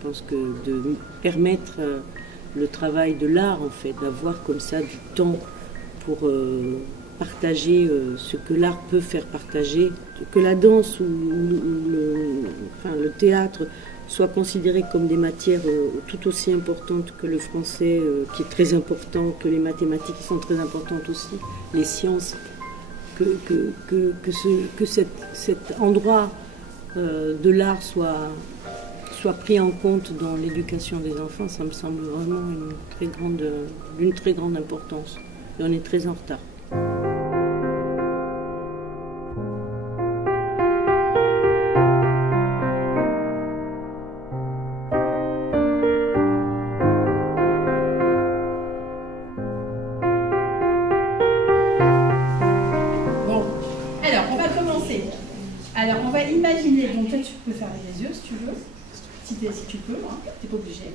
Je pense que de permettre le travail de l'art, en fait, d'avoir comme ça du temps pour partager ce que l'art peut faire partager, que la danse ou le théâtre soient considérés comme des matières tout aussi importantes que le français, qui est très important, que les mathématiques qui sont très importantes aussi, les sciences, que cet endroit de l'art soit pris en compte dans l'éducation des enfants, ça me semble vraiment d'une très grande importance. Et on est très en retard. Alors, on va imaginer, donc toi tu peux fermer les yeux si tu veux, si tu peux, hein, tu n'es pas obligé.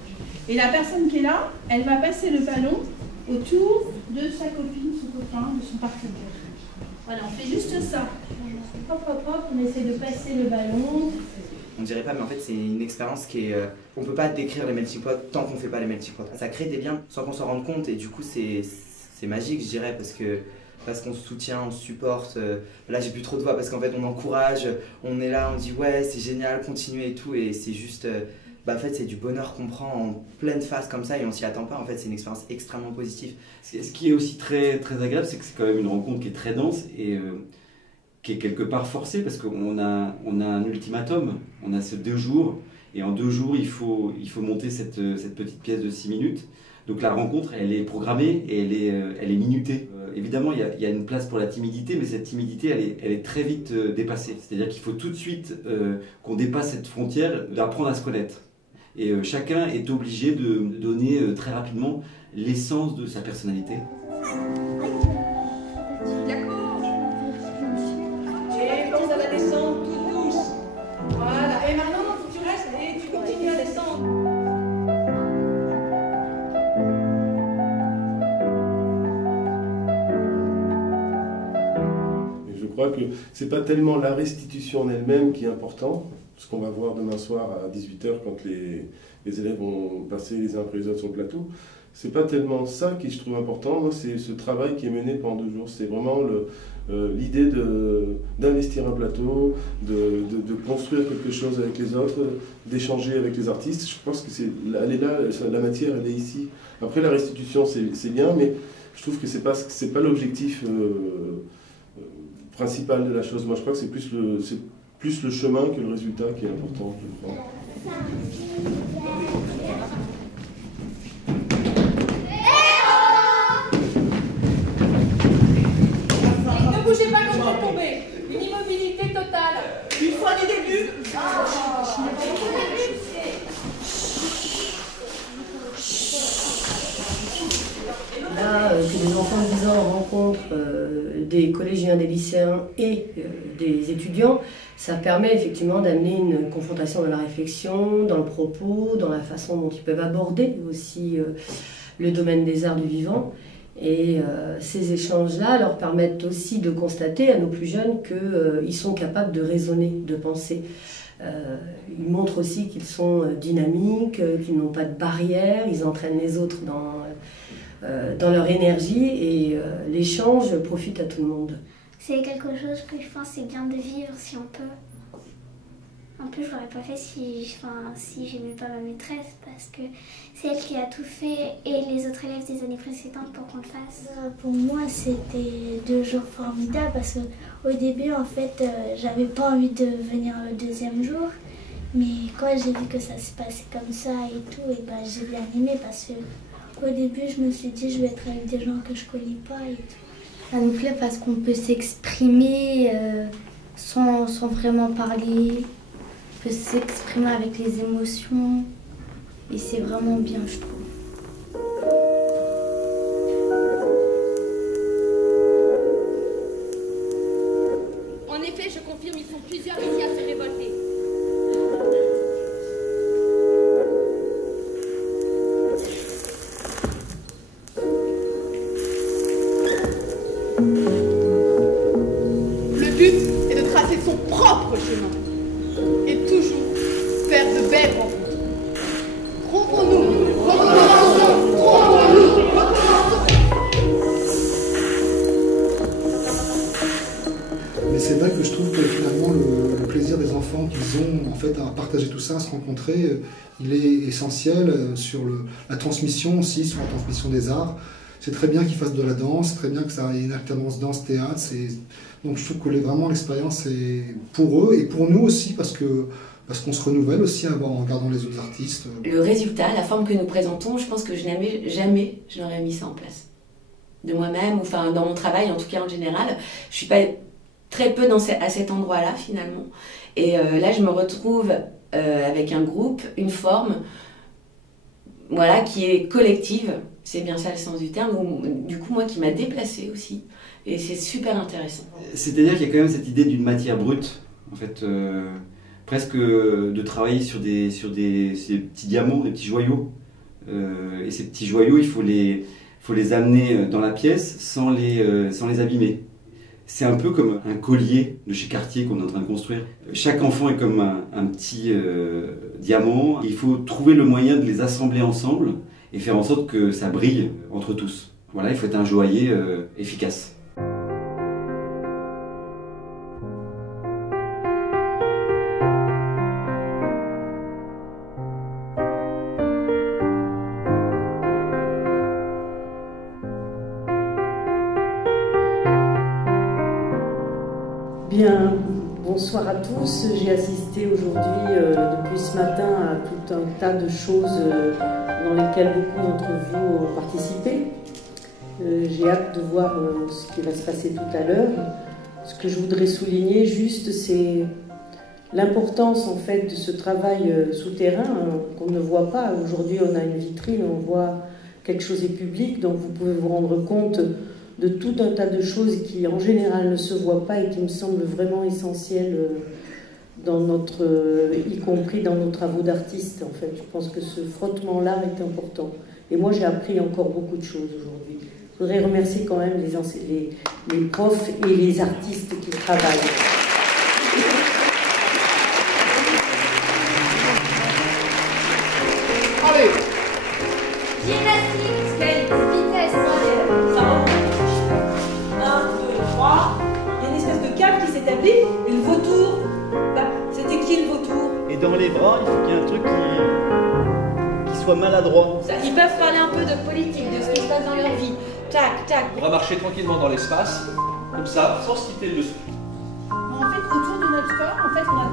Et la personne qui est là, elle va passer le ballon autour de sa copine, son copain, de son partenaire. Voilà, on fait juste ça. Hop, hop, hop, on essaie de passer le ballon. On dirait pas, mais en fait c'est une expérience qui est... on peut pas décrire les melting pot tant qu'on fait pas les melting pot. Ça crée des liens sans qu'on s'en rende compte et du coup c'est magique, je dirais, parce qu'on se soutient, on se supporte. Là j'ai plus trop de voix parce qu'en fait on encourage, on est là, on dit ouais c'est génial, continuez et tout, et c'est juste, en fait c'est du bonheur qu'on prend en pleine face comme ça et on s'y attend pas. En fait c'est une expérience extrêmement positive. Ce qui est aussi très, très agréable, c'est que c'est quand même une rencontre qui est très dense et qui est quelque part forcée parce qu'on a un ultimatum, on a ces 2 jours et en 2 jours il faut monter cette petite pièce de 6 minutes. Donc la rencontre, elle est programmée et elle est minutée. Évidemment, il y a une place pour la timidité, mais cette timidité, elle est très vite dépassée. C'est-à-dire qu'il faut tout de suite qu'on dépasse cette frontière d'apprendre à se connaître. Et chacun est obligé de donner très rapidement l'essence de sa personnalité. Et puis ça va descendre tout douce. Voilà, et maintenant tu restes et tu continues à descendre. Je crois que c'est pas tellement la restitution en elle-même qui est important, ce qu'on va voir demain soir à 18 h quand les élèves vont passer les uns après les autres sur le plateau. C'est pas tellement ça qui je trouve important, moi c'est ce travail qui est mené pendant 2 jours. C'est vraiment l'idée d'investir un plateau, de construire quelque chose avec les autres, d'échanger avec les artistes. Je pense que elle est là, la matière elle est ici. Après la restitution c'est bien, mais je trouve que c'est pas l'objectif principal de la chose. Moi je crois que c'est plus le chemin que le résultat qui est important, je crois. Ne bougez pas quand vous tombez. Une immobilité totale. Une fois les débuts. Là, que les enfants de 10 ans rencontrent des collégiens, des lycéens et des étudiants, ça permet effectivement d'amener une confrontation dans la réflexion, dans le propos, dans la façon dont ils peuvent aborder aussi le domaine des arts du vivant. Et ces échanges-là leur permettent aussi de constater à nos plus jeunes qu'ils sont capables de raisonner, de penser. Ils montrent aussi qu'ils sont dynamiques, qu'ils n'ont pas de barrières, ils entraînent les autres dans leur énergie et l'échange profite à tout le monde. C'est quelque chose que je pense c'est bien de vivre si on peut. En plus, je l'aurais pas fait si j'aimais pas ma maîtresse parce que c'est elle qui a tout fait et les autres élèves des années précédentes pour qu'on le fasse. Pour moi, c'était 2 jours formidables parce qu'au début, en fait, j'avais pas envie de venir le 2e jour. Mais quand j'ai vu que ça se passait comme ça et tout, et ben, j'ai bien aimé parce qu'au début, je me suis dit je vais être avec des gens que je connais pas et tout. Ça nous plaît parce qu'on peut s'exprimer sans vraiment parler. On peut s'exprimer avec les émotions et c'est vraiment bien, je trouve. En effet, je confirme, ils sont plusieurs ici à se révolter. Le but est de tracer son propre chemin et toujours faire de belles rencontres. partager tout ça, se rencontrer, il est essentiel sur la transmission aussi, sur la transmission des arts. C'est très bien qu'ils fassent de la danse, c'est très bien que ça ait une alternance danse-théâtre. Donc je trouve que vraiment l'expérience est pour eux et pour nous aussi parce qu'on se renouvelle aussi en regardant les autres artistes. Le résultat, la forme que nous présentons, je pense que jamais je n'aurais mis ça en place. De moi-même, enfin dans mon travail en tout cas en général, je suis pas très peu à cet endroit-là finalement. Et là je me retrouve avec un groupe, une forme voilà, qui est collective, c'est bien ça le sens du terme, du coup moi qui m'a déplacée aussi, et c'est super intéressant. C'est-à-dire qu'il y a quand même cette idée d'une matière brute, en fait, presque de travailler sur des petits diamants, des petits joyaux, et ces petits joyaux il faut les amener dans la pièce sans les abîmer. C'est un peu comme un collier de chez Cartier qu'on est en train de construire. Chaque enfant est comme un petit diamant. Il faut trouver le moyen de les assembler ensemble et faire en sorte que ça brille entre tous. Voilà, il faut être un joaillier efficace. Bien, bonsoir à tous. J'ai assisté aujourd'hui, depuis ce matin, à tout un tas de choses dans lesquelles beaucoup d'entre vous ont participé. J'ai hâte de voir ce qui va se passer tout à l'heure. Ce que je voudrais souligner juste, c'est l'importance en fait de ce travail souterrain qu'on ne voit pas. Aujourd'hui, on a une vitrine, on voit quelque chose est public, donc vous pouvez vous rendre compte de tout un tas de choses qui en général ne se voient pas et qui me semblent vraiment essentielles dans y compris dans nos travaux d'artistes. En fait, je pense que ce frottement-là est important. Et moi, j'ai appris encore beaucoup de choses aujourd'hui. Je voudrais remercier quand même les profs et les artistes qui travaillent. Allez, gymnastique, skate, vitesse, ça remonte. 1, 2, 3. Il y a une espèce de câble qui s'établit, et le vautour, bah, c'était qui le vautour? Et dans les bras, il faut qu'il y ait un truc qui soit maladroit. Ils peuvent parler un peu de politique, de ce qui se passe dans leur vie. Tac, tac. On va marcher tranquillement dans l'espace, comme ça, sans se quitter le dessous. En fait, autour de notre corps, en fait, on a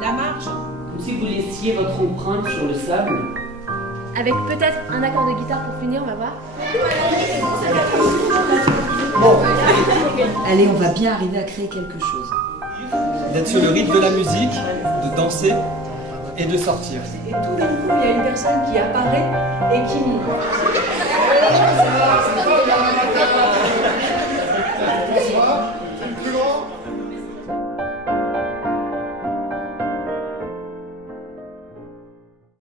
la marge. Comme si vous laissiez votre empreinte sur le sable. Avec peut-être un accord de guitare pour finir, on va voir. Bon, allez, on va bien arriver à créer quelque chose. D'être sur le rythme de la musique, de danser et de sortir. Et tout d'un coup, il y a une personne qui apparaît et qui...